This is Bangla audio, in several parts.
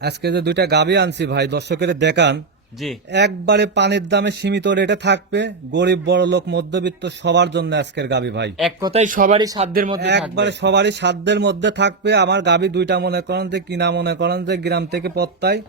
আজকে যে দুইটা গাবি আনছি ভাই দর্শকের দেখান। জি। একবারে পানির দামে সীমিত রেটে থাকবে। গরিব বড় লোক মধ্যবিত্ত সবার জন্য আজকের গাবি ভাই। এক কথাই সবারই সাধ্যের মধ্যে একবারে সবারই সাধ্যের মধ্যে থাকবে। আমার গাবি দুইটা মনে করেন যে কিনা মনে করেন যে গ্রাম থেকে পত্তায়।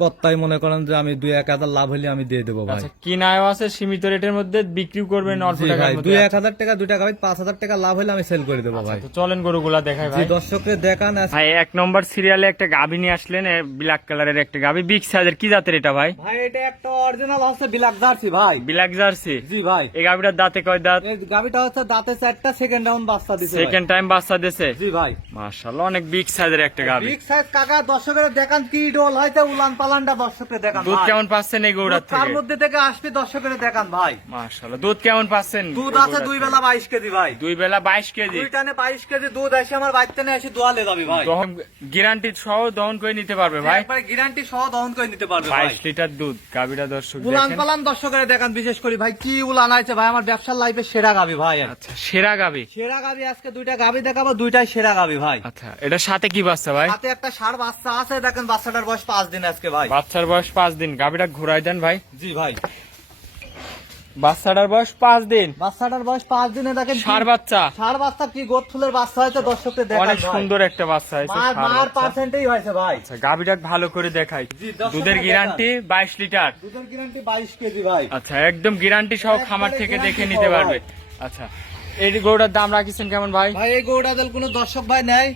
পত্তায় মনে করেন যে আমি দুই এক হাজার লাভ হলে আমি দিয়ে দেবো ভাই। আচ্ছা কিনায়ও আছে সীমিত রেটের মধ্যে বিক্রি করবেন অল্প মধ্যে। দুই এক হাজার টাকা দুইটা গাবি পাঁচ হাজার টাকা লাভ হলে আমি সেল করে দেবো ভাই। চলেন গরুগুলা দেখাই জি ভাই। দর্শকের দেখান ভাই এক নম্বর সিরিয়ালে একটা গাভি নিয়ে আসলেন ব্ল্যাক কালারের একটা গাভি। বিগ সাইজের কি জাতের এটা ভাই? ভাই এটা একটা অরিজিনাল হচ্ছে বিলাক জার্সি ভাই। ব্ল্যাক জার্সি জি ভাই। এই গাভিটার দাঁতে কয় দাঁত? এই গাবিটা হচ্ছে দাঁতে চারটা সেকেন্ড রাউন্ড বাচ্চা দিছে। সেকেন্ড টাইম বাচ্চা দিছে? জি ভাই। মাশাআল্লাহ অনেক বিগ সাইজের একটা গাভি। বিগ সাইজ কাকা দর্শকের দেখান কি ডোল হয়তো উলান দর্শকের দেখান দুধ। কেমন পাচ্ছেন এই গৌড়ার তার মধ্যে থেকে আসবে দর্শকের দেখান ভাই। মাশাআল্লাহ দুধ কেমন পাচ্ছেন দুধ আছে দুই বেলা বাইশ কেজি ভাই। দুই বেলা বাইশ কেজি। দুই টানে বাইশ কেজি দুধ এসে আমার বাড়িতে নিয়ে এসে দোয়ালে যাবে ভাই। দহন গ্যারান্টি সহ দহন করে নিতে পারবে ভাই। একবারে গ্যারান্টি সহ দহন করে নিতে পারবে ভাই। বাইশ লিটার দুধ গাভিটা দর্শক উলান পালান দর্শকের দেখান বিশেষ করে ভাই কি উলান আছে ভাই আমার ব্যবসার লাইফে সেরা গাবি ভাই। আচ্ছা সেরা গাভি। সেরা গাবি আজকে দুইটা গাবি দেখাবো দুইটাই সেরা গাবি ভাই। আচ্ছা এটার সাথে কি বাচ্চা ভাই? হাতে একটা ষাড় বাচ্চা আছে দেখেন বাচ্চাটার বয়স পাঁচ দিন আজকে ভাই। বাচ্চার বয়স পাঁচ দিন। গাভিটা ঘুরাই দেন ভাই। জি ভাই। বাচ্চাটার বয়স পাঁচ দিন। বাচ্চাটার বয়স পাঁচ দিনে দেখেন সার বাচ্চা। ষাড় বাচ্চা কি গোদ ফুলের বাচ্চা হয়েছে দর্শকদের দেখান অনেক সুন্দর একটা বাচ্চা হয়েছে মার। পার্সেন্টেই হয়েছে ভাই। আচ্ছা গাভিটা ভালো করে দেখাই। দুধের গ্যারান্টি বাইশ লিটার। দুধের গ্যারান্টি বাইশ কেজি ভাই। আচ্ছা একদম গ্যারান্টি সহ খামার থেকে দেখে নিতে পারবে। আচ্ছা এই গরুটার দাম রাখিছেন কেমন ভাই? ভাই এই গৌড়া দল কোনো দর্শক ভাই নেয়?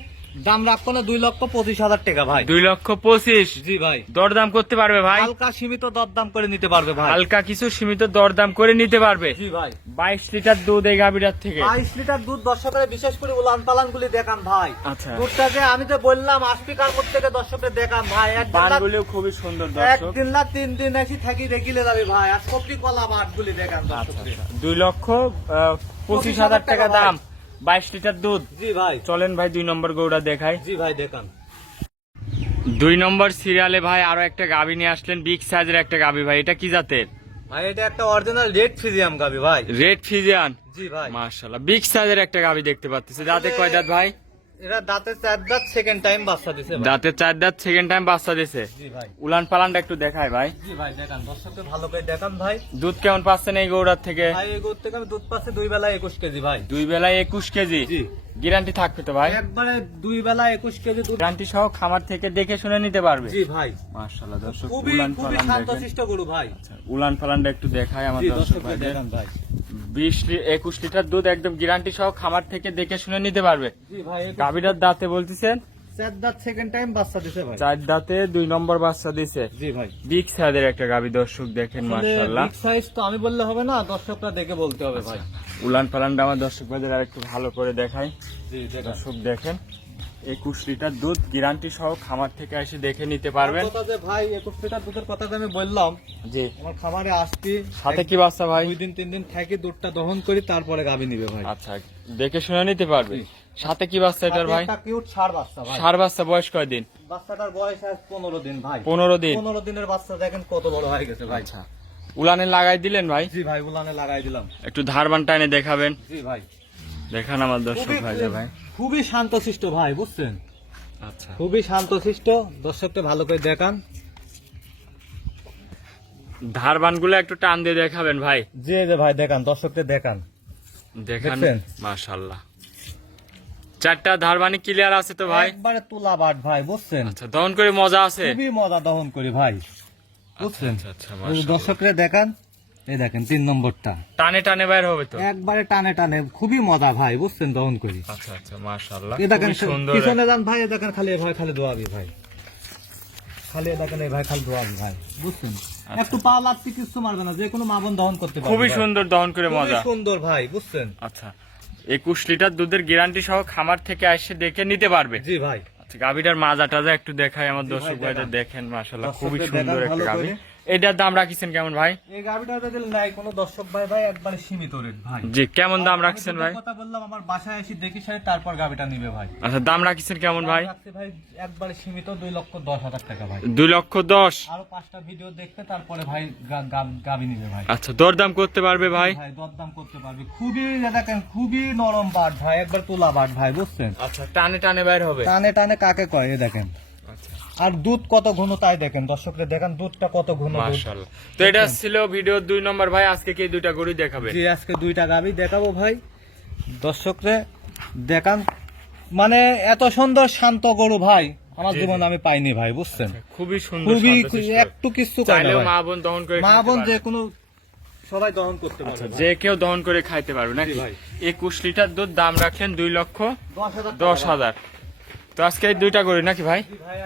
দাম রাখব না দুই লক্ষ পঁচিশ হাজার টাকা ভাই। দুই লক্ষ পঁচিশ? জি ভাই। দরদাম করতে পারবে ভাই? হালকা সীমিত দরদাম করে নিতে পারবে ভাই। হালকা কিছু সীমিত দরদাম করে নিতে পারবে? জি ভাই। বাইশ লিটার দুধ এই গাভিটার থেকে? বাইশ লিটার দুধ দর্শকের বিশেষ করে উলান পালান গুলি দেখান ভাই। আচ্ছা। দুধটা যে আমি তো বললাম আশপিকার মধ্যে থেকে দর্শকের দেখান ভাই। বানগুলিও খুবই সুন্দর দর্শক। একদিন না তিন দিন এসে থাকি দেখিলে যাবে ভাই। আর সবজি কলা বাট গুলি দেখান আচ্ছা আচ্ছা। দুই লক্ষ পঁচিশ হাজার টাকা দাম। বাইশ লিটার দুধ? জি ভাই। চলেন ভাই দুই নম্বর গৌড়া দেখাই। জি ভাই দেখান। দুই নম্বর সিরিয়ালে ভাই আরও একটা গাবি নিয়ে আসলেন বিগ সাইজের একটা গাবি ভাই এটা কি জাতের? ভাই এটা একটা অরিজিনাল রেড ফিজিয়াম গাবি ভাই। রেড ফিজিয়ান জি ভাই। মাশাআল্লাহ বিগ সাইজের একটা গাবি দেখতে পাচ্ছি। দাঁতে কয় দাঁত ভাই? এরা দাঁতে চার দাঁত সেকেন্ড টাইম বাচ্চা দিছে দাঁতে চার দাঁত সেকেন্ড টাইম বাচ্চা দিছে। জি ভাই। উলান পালানটা একটু দেখায় ভাই। জি ভাই দেখান। দর্শককে ভালো করে দেখান ভাই। দুধ কেমন পাচ্ছেন এই গৌড়ার থেকে? ভাই এই গরু থেকে আমি দুধ পাচ্ছে দুই বেলা একুশ কেজি ভাই। দুই বেলায় একুশ কেজি? জি। গ্যারান্টি থাকবে তো ভাই? একবারে দুই বেলা একুশ কেজি দুধ গ্যারান্টি সহ খামার থেকে দেখে শুনে নিতে পারবে। জি ভাই। মাশাআল্লাহ দর্শক উলান খুবই পালান দেখেন। শান্তশিষ্ট গরু ভাই। আচ্ছা, উলান পালানটা একটু দেখায় আমার দর্শক দেখান ভাই। বিশ লি- একুশ লিটার দুধ একদম গ্যারান্টি সহ খামার থেকে দেখে শুনে নিতে পারবে। জি ভাই দাঁতে বলতেছেন? চার দাঁত সেকেন্ড টাইম বাচ্চা দিছে ভাই। চার দাঁতে দুই নম্বর বাচ্চা দিছে। জি ভাই। বিগ সাইজের একটা দর্শক দেখেন মাশাআল্লাহ। বিগ সাইজ তো আমি বললে হবে না দর্শকরা দেখে বলতে হবে ভাই। উলান পালানটা আমার দর্শক ভাইদের আর একটু ভালো করে দেখাই। জি দর্শক দেখেন। একুশ লিটার দুধ গ্যারান্টি সহ খামার থেকে এসে দেখে নিতে পারবেন। ভাই একুশ লিটার দুধের কথা আমি বললাম জি। আমার খামারে আসছি সাথে কি বাচ্চা ভাই? দুই দিন তিন দিন থাকি দুধটা দহন করি তারপরে গাবি নিবে ভাই। আচ্ছা দেখে শুনে নিতে পারবে। সাথে কি বাচ্চা এটার ভাই? কিউট ষাড় বাচ্চা ভাই। সার বাচ্চা বয়স কয় দিন? বাচ্চাটার বয়স আজ পনেরো দিন ভাই। পনেরো দিন। পনেরো দিনের বাচ্চা দেখেন কত বড় হয়ে গেছে ভাই। আচ্ছা। উলানে লাগাই দিলেন ভাই? জি ভাই উলানে লাগাই দিলাম। একটু ধারবান টাইনে দেখাবেন। জি ভাই। দেখান আমার দর্শক ভাই ভাই। খুবই শান্তশিষ্ট ভাই বুঝছেন? আচ্ছা। খুবই শান্তশিষ্ট। দর্শককে ভালো করে দেখান। ধারবানগুলো একটু টান দিয়ে দেখাবেন ভাই। জি যে ভাই দেখান দর্শককে দেখান। দেখান? মাশাল্লাহ চারটা ধারবানি ক্লিয়ার আছে তো ভাই? একবারে তুলা বাট ভাই বুঝছেন? আচ্ছা দহন করে মজা আছে? খুবই মজা দহন করি ভাই। বুঝছেন? আচ্ছা আচ্ছা মাশাআল্লাহ। দর্শকরে দেখান। এই দেখেন তিন নম্বরটা। টানে টানে বাইর হবে তো? একবারে টানে টানে খুবই মজা ভাই বুঝছেন দহন করি। আচ্ছা আচ্ছা মাশাআল্লাহ এই দেখেন সুন্দর। পিছনে যান ভাই এই দেখেন খালি ভাই খালি দোয়াবি ভাই। খালি দেখেন এই ভাই খালি দোয়াবি ভাই বুঝছেন? একটু পা লাগতে কিছু মারবে না যে কোনো মাবন দহন করতে পারবে খুবই সুন্দর দহন করে মজা। সুন্দর ভাই বুঝছেন? আচ্ছা একুশ লিটার দুধের গ্যারান্টি সহ খামার থেকে এসে দেখে নিতে পারবে? জি ভাই। আচ্ছা গাভিটার মাজা টাজা একটু দেখাই আমার দর্শক ভাই, ভাইদের দেখেন দর্শকদের খুবই সুন্দর একটা গাভি। এটার দাম রাখিছেন কেমন ভাই? এই গাবিটা নাই কোনো দর্শক ভাই ভাই একবারে সীমিত রেট ভাই। জি কেমন দাম রাখছেন ভাই? কথা বললাম আমার বাসায় এসে দেখি সারি তারপর গাবিটা নিবে ভাই। আচ্ছা দাম রাখিছেন কেমন ভাই? ভাই একবারে সীমিত দুই লক্ষ দশ হাজার টাকা ভাই। দুই লক্ষ দশ? আরও পাঁচটা ভিডিও দেখতে তারপরে ভাই গাবি নিবে ভাই। আচ্ছা দরদাম করতে পারবে ভাই? ভাই দরদাম করতে পারবে। খুবই দেখেন খুবই নরম বাট ভাই একবার তোলা বাট ভাই বুঝছেন? আচ্ছা টানে টানে বাইর হবে। টানে টানে কাকে কয় দেখেন। আর দুধ কত ঘন তাই দেখেন দর্শকরা দেখেন দুধটা কত ঘন। মাশাআল্লাহ। তো এটা ছিল ভিডিও দুই নম্বর ভাই আজকে কি দুইটা গরু দেখাবে? জি আজকে দুইটা গাবি দেখাবো ভাই। দর্শকরে দেখান। মানে এত সুন্দর শান্ত গরু ভাই আমার জীবনে আমি পাইনি ভাই বুঝছেন? খুবই সুন্দর খুবই একটু কিছু চাইলেও মা বোন দহন করে মা বোন যে কোনো সবাই দহন করতে পারবে। আচ্ছা, যে কেউ দহন করে খাইতে পারবে নাকি? ভাই। একুশ লিটার দুধ দাম রাখলেন দুই লক্ষ দশ হাজার দশ হাজার। তো আজকে দুইটা করি নাকি ভাই ভাই?